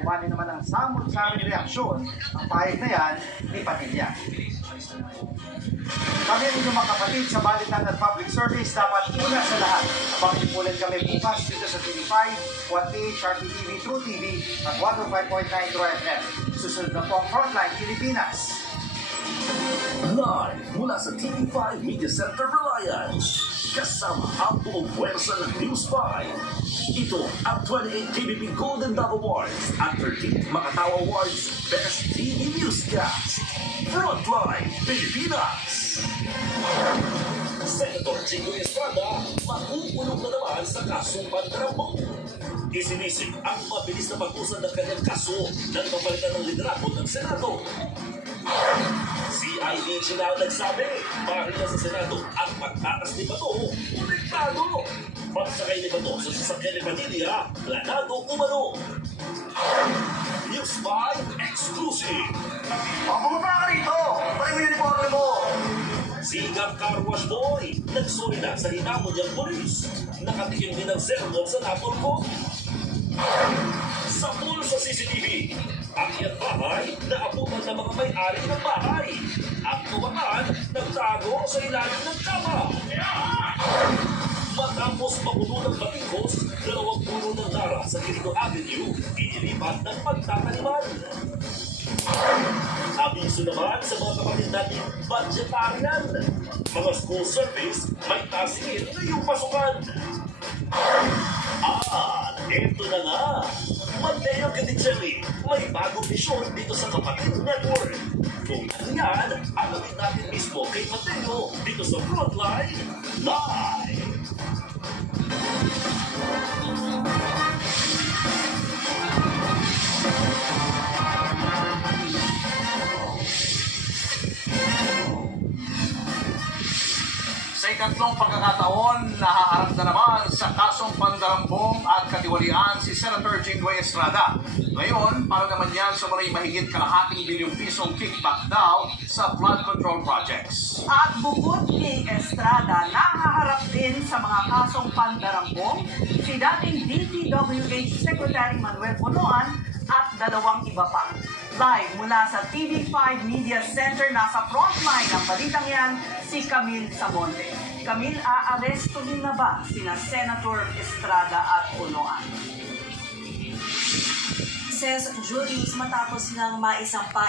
kumani naman ng samot-saring reaksyon ang pahayag na yan ni Padilla. Kami ang inyong mga kapatid sa Balitan at Public Service, dapat una sa lahat. Abang ipulan kami bukas dito sa TV5, 1PH, RTTV, True TV at 105.9 True FM. Susunod na po ang Frontline Pilipinas. Live mula sa TV5 Media Center Reliance. Kasama ang buong pwersa ng News 5. Ito ang 28 KBP Golden Dove Awards at 13th Makatawa Awards Best TV Newscast. Frontline Pilipinas. Senator Chico Estrada makukulong na naman sa kasong pandarambong. Isinisig ang mabilis na pag-usad ng kanyang kaso ng papalitan ng liderato ng Senado. CID Chinal nagsabi, bahil na sa Senado ang pagtatas ni Bato, konektado. Pagsakay ni Bato sa sasakyan ni Padilla, planado umano. News 5 Exclusive. Bumaba ka rito! Pari mo uniforme mo! Sigang car wash boy, nagsuri na sa hinamon niyang polis. Nakatikim din ng sermon sa napol ko. Sa pool sa CCTV, ang iyang bahay naabutan ng mga may-ari ng bahay. Ang tumakan nagtago sa ilalim ng kama. Matapos mapuno ng batikos, 2 puno ng dara sa Quirino Avenue, inilipat ng pagtataniman. Abiso naman sa mga kapatid natin budgetarian. Mga school service may tasingin ngayong pasukan. Ito na nga. Mateo Cadicelli, may bagong misyon dito sa Kapatid Network. Kung ano yan, alamin natin mismo kay Mateo dito sa Frontline Live. Sa ikatlong pagkakataon, nahaharap na naman sa kasong pandarambong at katiwalian si Senator Jinggoy Estrada. Ngayon, para naman yan sa mga mahigit kalahating bilyong pisong kickback daw sa flood control projects. At bukod kay Estrada, nahaharap din sa mga kasong pandarambong si dating DPWH Secretary Manuel Bonoan at 2 iba pa. Live mula sa TV5 Media Center, nasa frontline ng balitang yan, si Camille Samonte. Camille, aarestuhin na ba sina Senator Estrada at Bonoan? Julius, matapos ng maisampa